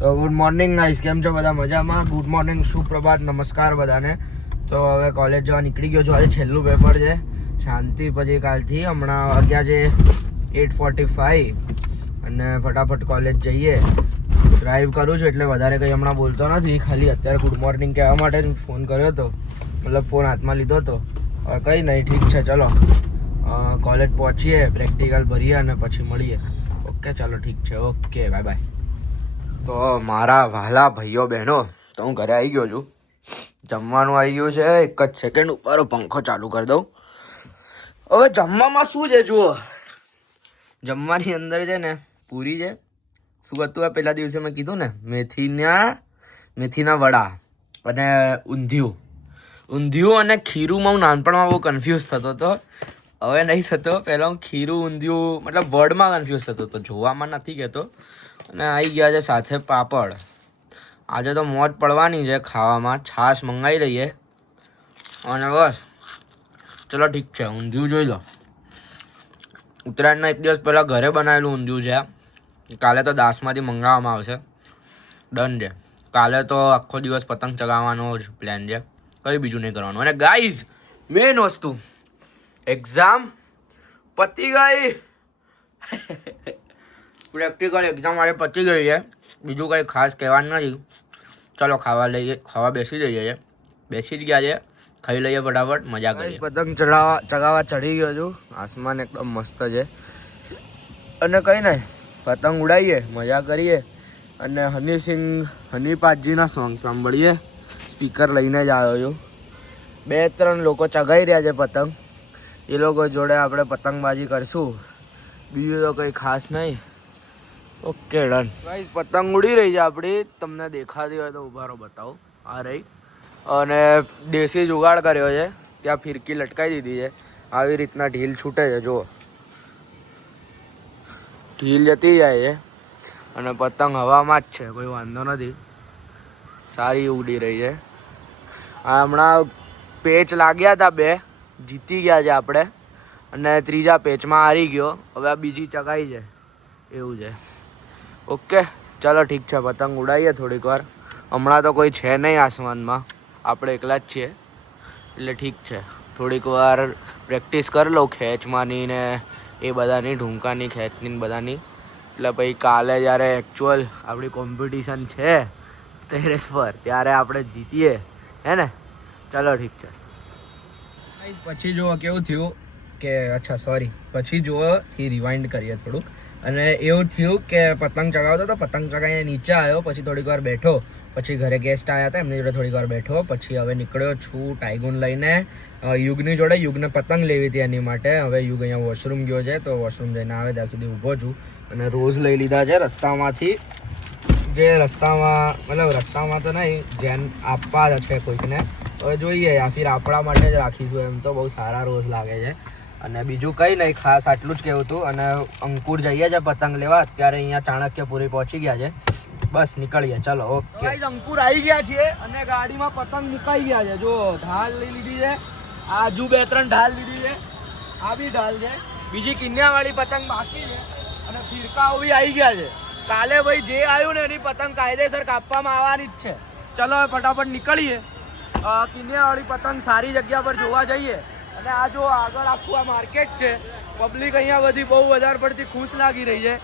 તો good morning guys, કેમ છો બધા? મજામાં? ગુડ મોર્નિંગ, સુપ્રભાત, નમસ્કાર બધાને. તો હવે કોલેજ જવા નીકળી ગયો છું. આજે છેલ્લું પેપર છે, શાંતિ પછી કાલથી. હમણાં વાગ્યા છે 8:45 અને ફટાફટ કોલેજ જઈએ. ડ્રાઈવ કરું છું એટલે વધારે કંઈ હમણાં બોલતો નથી, ખાલી અત્યારે ગુડ મોર્નિંગ કહેવા માટે જ ફોન કર્યો હતો, મતલબ ફોન હાથમાં લીધો હતો. હવે કંઈ નહીં, ઠીક છે, ચલો કોલેજ પહોંચીએ, પ્રેક્ટિકલ ભરીએ અને પછી મળીએ. ઓકે, ચાલો ઠીક છે, ઓકે, બાય બાય. તો મારા વહાલા ભાઈઓ બહેનો, તો હું ઘરે આવી ગયો છું. જમવાનું આવી ગયું છે, એક જ સેકન્ડ ઉપર પંખો ચાલુ કરી દઉં. હવે જમવામાં શું છે જુઓ. જમવાની અંદર છે ને પૂરી છે. શું હતું આ પહેલા દિવસે મેં કીધું ને, મેથીના વડા અને ઊંધિયું અને ખીરુંમાં હું નાનપણમાં બહુ કન્ફ્યુઝ થતો હતો. હવે નહીં થતો. પહેલાં હું ખીરું ઊંધિયું મતલબ વર્ડમાં કન્ફ્યુઝ થતો હતો, જોવામાં નથી કહેતો. અને આવી ગયા છે સાથે પાપડ. આજે તો મોજ પડવાની છે ખાવામાં. છાશ મંગાવી લઈએ અને બસ ચલો ઠીક છે. ઊંધિયું જોઈ લો. ઉત્તરાયણના એક દિવસ પહેલાં ઘરે બનાવેલું ઊંધિયું છે. કાલે તો દાસમાંથી મંગાવવામાં આવશે. ડન છે. કાલે તો આખો દિવસ પતંગ ચગાવવાનો જ પ્લાન છે, કંઈ બીજું નહીં કરવાનું. અને ગાઈઝ, મેઇન વસ્તુ, એક્ઝામ પતી ગઈ. પ્રેક્ટિકલ એક્ઝામ મારે પતી ગઈ છે. બીજું કંઈ ખાસ કહેવાનું નથી. ચાલો ખાવા બેસી જઈએ. બેસી જ ગયા છે, ખાઈ લઈએ ફટાફટ, મજા કરીએ. પતંગ ચગાવવા ચડી ગયો છું. આસમાન એકદમ મસ્ત છે અને કંઈ નહીં, પતંગ ઉડાવીએ, મજા કરીએ અને હનીપાતજીના સોંગ સાંભળીએ. સ્પીકર લઈને જ આવ્યો છું. 2-3 લોકો ચગાવી રહ્યા છે પતંગ. એ લોકો જોડે આપણે પતંગબાજી કરશું. બીજું તો કંઈ ખાસ નહીં. Okay, done. ગાઈસ, પતંગ ઉડી રહી છે આપણી. તમને દેખાતી હોય તો ઉભારો બતાવો. આ રહી. અને દેશી જુગાડ કર્યો છે. ત્યાં ફિરકી લટકાવી દીધી છે. આવી રીતના ઢીલ છૂટે છે, જુઓ. ઢીલ જતી જાય છે અને પતંગ હવામાં જ છે, કોઈ વાંધો નથી. સારી ઉડી રહી છે. આ હમણાં પેચ લાગ્યા હતા 2, જીતી ગયા છે આપણે. અને 3જા પેચમાં હારી ગયો. હવે આ બીજી ચગાઈ છે, એવું છે. ઓકે, ચાલો ઠીક છે. પતંગ ઉડાવીએ થોડીક વાર. હમણાં તો કોઈ છે નહીં આસમાનમાં, આપણે એકલા જ છીએ એટલે ઠીક છે. થોડીક વાર પ્રેક્ટિસ કરી લઉં ખેંચમાંની ને એ બધાની, ઢૂંકાની, ખેંચની બધાની. એટલે પછી કાલે જ્યારે એકચ્યુઅલ આપણી કોમ્પિટિશન છે ટેરેસ પર, ત્યારે આપણે જીતીએ, હે ને? ચાલો ઠીક છે. પછી જુઓ કેવું થયું કે, અચ્છા સોરી, પછી જુઓથી રિવાઇન્ડ કરીએ થોડુંક. અને એવું થયું કે પતંગ ચગાવતો હતો, પતંગ ચગાવીને નીચે આવ્યો, પછી થોડીક વાર બેઠો, પછી ઘરે ગેસ્ટ આવ્યા હતા, એમની જોડે થોડીક વાર બેઠો, પછી હવે નીકળ્યો છું ટાઈગુન લઈને યુગની જોડે. યુગને પતંગ લેવી હતી એની માટે. હવે યુગ અહીંયા વોશરૂમ ગયો છે, તો વોશરૂમ જઈને આવે ત્યાં સુધી ઊભો છું. અને રોઝ લઈ લીધા છે રસ્તામાંથી, જે રસ્તામાં તો નહીં, જેમ આપવા છે કોઈકને. હવે જોઈએ, યા ફિર આપણા માટે જ રાખીશું. એમ તો બહુ સારા રોઝ લાગે છે. અને બીજું કંઈ નહીં, ખાસ આટલું જ કહેવું હતું. અને અંકુર જઈએ છે પતંગ લેવા. અત્યારે અહીંયા ચાણક્યપુરી પહોંચી ગયા છે. બસ નીકળીએ, ચાલો. ઓકે, અંકુર આવી ગયા છે અને ગાડીમાં પતંગ મુકાઈ ગયા છે. જો ઢાલ લઈ લીધી છે, આજુ 2-3 ઢાલ લીધી છે, આ બી ઢાલ છે, બીજી કિન્યાવાળી પતંગ બાકી છે અને ફિરકાઓ બી આવી ગયા છે. કાલે ભાઈ જે આવ્યું ને એની પતંગ કાયદેસર કાપવામાં આવવાની જ છે. ચલો હવે ફટાફટ નીકળીએ. કિન્યાવાળી પતંગ સારી જગ્યા પર જોવા જઈએ. અને આ જો આગળ આખું આ માર્કેટ છે, પબ્લિક અહીંયા બધી બહુ વધારે પડતી ખુશ લાગી રહી છે.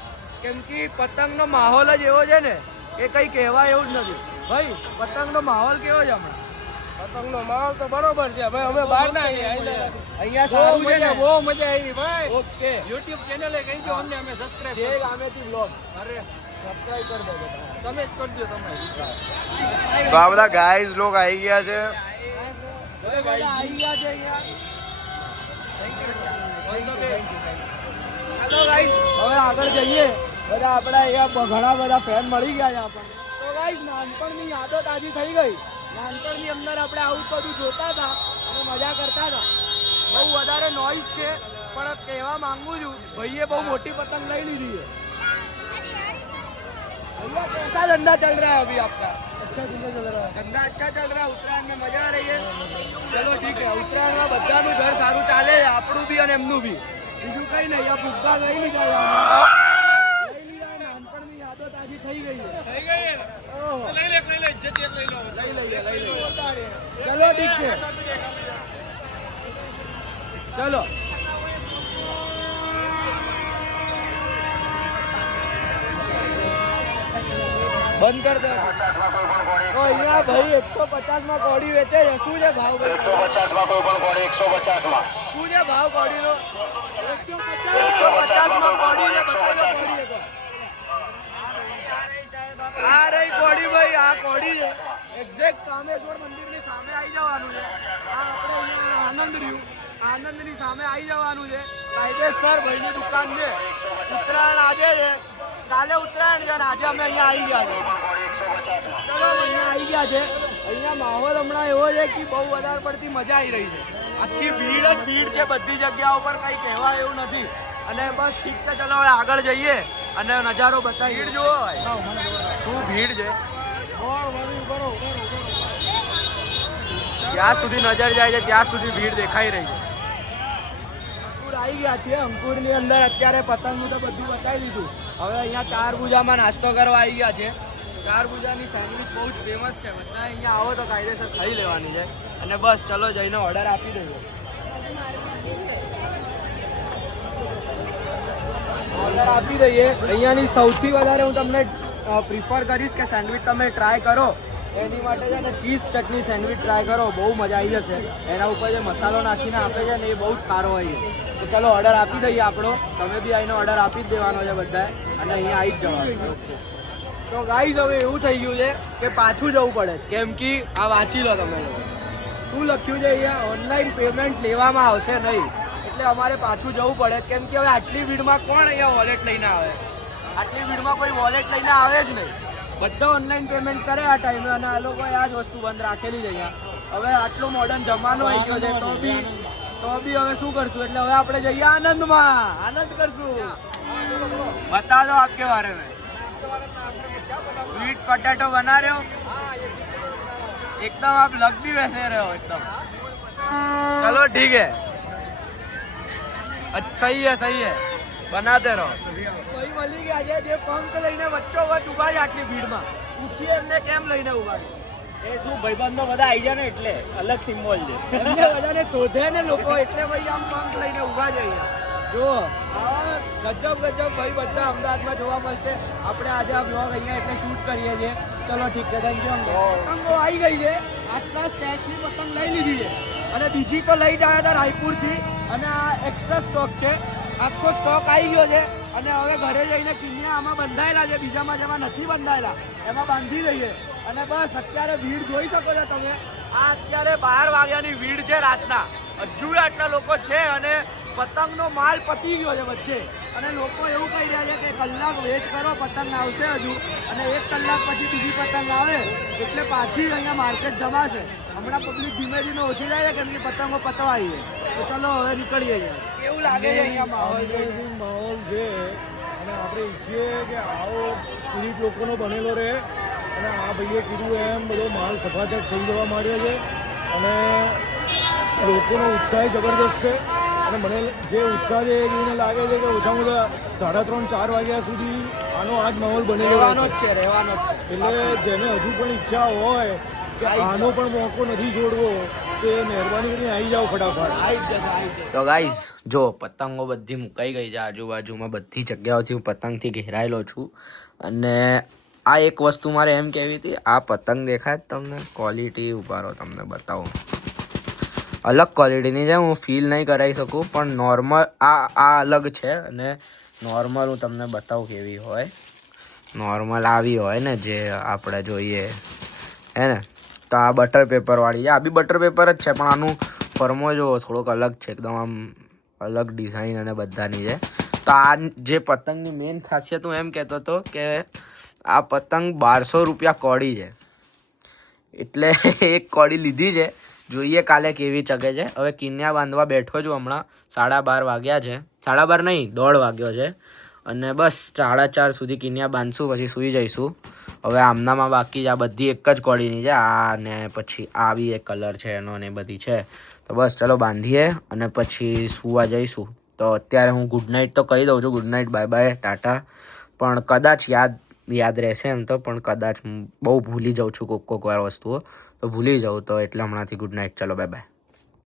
કેમ કે પતંગનો માહોલ જ એવો છે ને, એ કંઈ કહેવાય એવું જ નથી. ભાઈ, પતંગનો માહોલ કેવો છે હમણાં? પતંગનો માહોલ તો બરોબર છે ભાઈ. અમે બહાર ના અહીંયા સારું છે ને, બહુ મજા આવી ભાઈ. ઓકે, YouTube ચેનલે કહી દો અમને, અમે સબસ્ક્રાઇબ કરી ગામેથી બ્લોગ. અરે સબસ્ક્રાઇબ કરી દો, તમે જ કરજો. તમે તો આ બધા ગાઈઝ લોક આવી ગયા છે. આવી ગયા છે અહીંયા. હવે આગળ જઈએ. બધા આપણા અહીંયા ઘણા બધા ફેન મળી ગયા છે આપણને. તો ગાઈઝ, નાનપણની યાદો તાજી થઈ ગઈ. નાનપણની અંદર આપણે આવું બધું જોતા હતા અને મજા કરતા હતા. બહુ વધારે નોઈઝ છે, પણ કહેવા માંગુ છું, ભાઈએ બહુ મોટી પતંગ લઈ લીધી છે. भैया कैसा धंधा चल रहा है अभी आपका? अच्छा धंधा चल रहा है. धंधा अच्छा चल रहा है. उत्तरायण में मजा आ रही है. चलो ठीक है. उत्तरायण में બધાનું ઘર સારું ચાલે, આપણું બી અને એમનું બી. બીજું કંઈ નહીં. આ ફુગ્ગા લઈ લીધા, નાનપણની યાદો તાજી થઈ ગઈ છે. ઓહો. લઈ લઈએ. ચલો ઠીક છે. ચલો બંધ કર દે. અહીંયા ભાઈ 150 માં કોડી વેચે છે. શું છે ભાવ? 150 માં કોઈ પણ કોડી 150 માં. શું છે ભાવ કોડીનો? 150 માં કોડી છે. આ રહી કોડી ભાઈ, આ કોડી છે. એક્ઝેક્ટ કામેશ્વર મંદિરની સામે આવી જવાનું છે. આ આપણે અહીંયા આનંદ રહ્યું, આનંદની સામે આવી જવાનું છે. કાયદેસર ભાઈની દુકાન છે. ઉત્તરાયણ આજે છે, કાલે ઉત્તરાયણ છે, આજે અમે અહીંયા આવી ગયા છે. ચલો અહીંયા આવી ગયા છે. અહીંયા માહોલ હમણાં એવો છે કે બહુ વધારે પડતી મજા આવી રહી છે. આખી ભીડ જ ભીડ છે બધી જગ્યાઓ પર, કંઈ કહેવા એવું નથી. અને બસ ઠીક છે, ચલો હવે આગળ જઈએ અને નજારો બતાવીએ. ભીડ જુઓ શું ભીડ છે. જ્યાં સુધી નજર જાય છે ત્યાં સુધી ભીડ દેખાઈ રહી છે. આવી ગયા છીએ અંકુરની અંદર. અત્યારે પતંગનું તો બધું બતાવી દીધું. હવે અહીંયા ચારભુજામાં નાસ્તો કરવા આવી ગયા છે. ચારભુજાની સેન્ડવિચ બહુ જ ફેમસ છે. બધા અહીંયા આવો તો કાયદેસર ખાઈ લેવાની છે. અને બસ ચલો જઈને ઓર્ડર આપી દઈએ. ઓર્ડર આપી દઈએ. અહીંયાની સૌથી વધારે હું તમને પ્રિફર કરીશ કે સેન્ડવિચ તમે ટ્રાય કરો. એની માટે છે ને ચીઝ ચટણી સેન્ડવિચ ટ્રાય કરો, બહુ મજા આવી જશે. એના ઉપર જે મસાલો નાખીને આપે છે ને એ બહુ જ સારો હોય છે. તો ચલો ઓર્ડર આપી દઈએ આપણો. તમે બી આવીને ઓર્ડર આપી જ દેવાનો છે બધાએ, અને અહીંયા આવી જ જવાનું. તો ગાઈઝ હવે એવું થઈ ગયું છે કે પાછું જવું પડે છે. કેમ કે આ વાંચી લો તમે શું લખ્યું છે અહીંયા, ઓનલાઈન પેમેન્ટ લેવામાં આવશે નહીં. એટલે અમારે પાછું જવું પડે છે. કેમ કે હવે આટલી ભીડમાં કોણ અહીંયા વોલેટ લઈને આવે? આટલી ભીડમાં કોઈ વોલેટ લઈને આવે જ નહીં. બધા ઓનલાઈન પેમેન્ટ કરે આ ટાઈમે, અને આ લોકોએ આ જ વસ્તુ બંધ રાખેલી છે અહીંયા. હવે આટલો મોડર્ન જમાનો આવી ગયો છે તો બી હવે શું કરશું? એટલે હવે આપણે જઈએ આનંદમાં, આનંદ કરશું. બતા દો આપકે બારે મેં. स्वीट पोटैटो बना रहे हो एकदम, आप लग भी वैसे रहे हो एकदम. चलो ठीक है, सही है बनाते रहो. ભાઈ મળી ગયા છે જે પંખ લઈને વચ્ચો વચ્ચ ઉભા છે આટલી ભીડમાં. પૂછીએ એમને કેમ લઈને ઉભા છે. એ તું ભાઈબંધો બધા આવી જાય ને એટલે અલગ સિમ્બોલ છે. એમને બધાને શોધે ને લોકો, એટલે ભાઈ આમ પંખ લઈને ઉભા છે અહીંયા. જો ગજબ ભાઈ બધા અમદાવાદમાં જોવા મળશે. આપણે આજે આ બ્લોગ અહીંયા એટલે શૂટ કરીએ છીએ. ચલો ઠીક છે, થેન્ક યુ. પતંગો આવી ગઈ છે. આટલા સ્ટેશની પતંગ લઈ લીધી છે, અને બીજી તો લઈ ગયા હતા રાયપુરથી, અને આ એક્સ્ટ્રા સ્ટોક છે. આખો સ્ટોક આવી ગયો છે. અને હવે ઘરે જઈને કિન્યા આમાં બંધાયેલા છે, બીજામાં જેમાં નથી બંધાયેલા એમાં બાંધી દઈએ. અને બસ અત્યારે ભીડ જોઈ શકો છો તમે. આ અત્યારે 12 વાગ્યાની ભીડ છે રાતના. હજુ આટલા લોકો છે, અને પતંગનો માલ પતી ગયો છે બધે. અને લોકો એવું કહી રહ્યા છે કે કલાક વેઇટ કરો, પતંગ આવશે હજુ, અને 1 કલાક પછી બીજી પતંગ આવે એટલે પાછી અહીંયા માર્કેટ જમાશે. હમણાં પબ્લિક ધીમે ધીમે ઓછી જાય છે કેમ કે પતંગો પતવા આવી છે. તો ચલો હવે નીકળીએ. કેવું લાગે છે અહીંયા માહોલ છે? અને આપણે ઈચ્છીએ કે આવો સ્પિરિટ લોકોનો બનેલો રહે. અને આ ભાઈએ કીધું એમ બધો માલ સફાચટ થઈ જવા માંડ્યો છે, અને લોકોનો ઉત્સાહ જબરદસ્ત છે. અને મને જે ઉત્સાહ છે એ જોઈને લાગે છે કે ઓછામાં ઓછા 3:30-4 વાગ્યા સુધી આનો આ જ માહોલ બનેલો રહેવાનો જ છે. એટલે જેને હજુ પણ ઈચ્છા હોય કે આનો પણ મોકો નથી છોડવો, તો એ મહેરબાની કરીને આવી જાઓ ફટાફટ. તો ગાઈઝ જો પતંગો બધી મુકાઈ ગઈ છે આજુબાજુમાં. બધી જગ્યાઓથી હું પતંગથી ઘેરાયેલો છું. અને આ એક વસ્તુ મારે એમ કહેવી હતી, આ પતંગ દેખાય તમને ક્વોલિટી ઉભારો તમને બતાવું. અલગ ક્વોલિટીની છે, હું ફીલ નહીં કરાવી શકું, પણ નોર્મલ આ અલગ છે. અને નોર્મલ હું તમને બતાવું કેવી હોય. નોર્મલ આવી હોય ને જે આપણે જોઈએ હે ને, તો આ બટર પેપરવાળી છે. આ બી બટર પેપર જ છે, પણ આનું ફરમો જો થોડોક અલગ છે, એકદમ આમ અલગ ડિઝાઇન અને બધાની છે. તો આ જે પતંગની મેઇન ખાસિયત હું એમ કહેતો હતો કે આ પતંગ 1200 રૂપિયા કોડી છે. એટલે એક કોડી લીધી છે, જોઈએ કાલે કેવી ચગે છે. હવે કિન્યા બાંધવા બેઠો છું હમણાં. 12:30 વાગ્યા છે. 12:30 નહીં, 1:30 વાગ્યો છે. અને બસ 4:30 સુધી કિન્યા બાંધશું, પછી સૂઈ જઈશું. હવે આમનામાં બાકી આ બધી એક જ કોડીની છે. આ ને પછી આ બી એક કલર છે એનો ને બધી છે. તો બસ ચલો બાંધીએ અને પછી સૂવા જઈશું. તો અત્યારે હું ગુડ નાઇટ તો કહી દઉં છું. Good night, bye bye, Tata. પણ કદાચ યાદ યાદ રહેશે એમ તો, પણ કદાચ હું બહુ ભૂલી જાઉં છું કોક વાર વસ્તુઓ, તો ભૂલી જાઉં તો એટલે હમણાંથી ગુડ નાઇટ. ચલો બાય બાય.